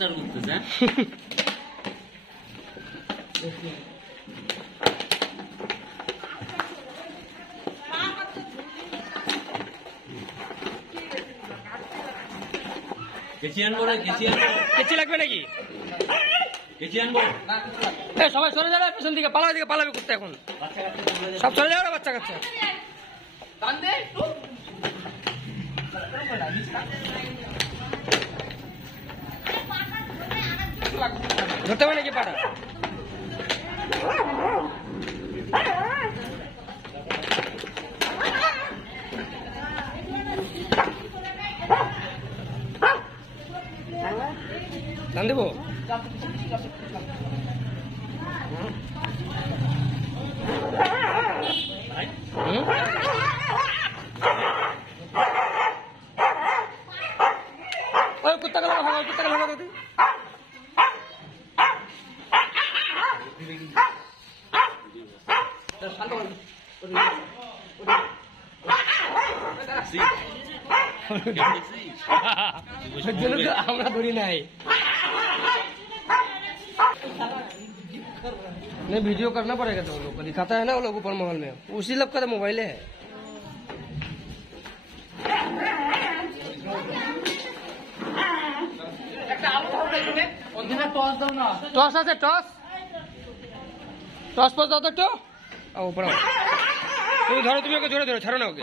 Torture করতেছে। কেচি লাগবে নাকি? সবাই সরে যাবে, পেছন দিকে পালাবে করতে। এখন সব সরে যাবে, বাচ্চা কাচ্চা ধরতে হবে নাকি পাটা? টান দেবো? ওই কুত্তাকে লাগা, কুত্তাকে লাগা দিদি। আমরা ধরি নাই। नहीं वीडियो करना पड़ेगा तो लोग को दिखाता है ना, वो लोग ऊपर महल में उसी लोग का तो मोबाइल है। टॉस আছে टॉस टॉस पर दाও তো একটু ऊपर তুমি ধরো, তুমি ওকে ধরে ছাড়ো না ওকে।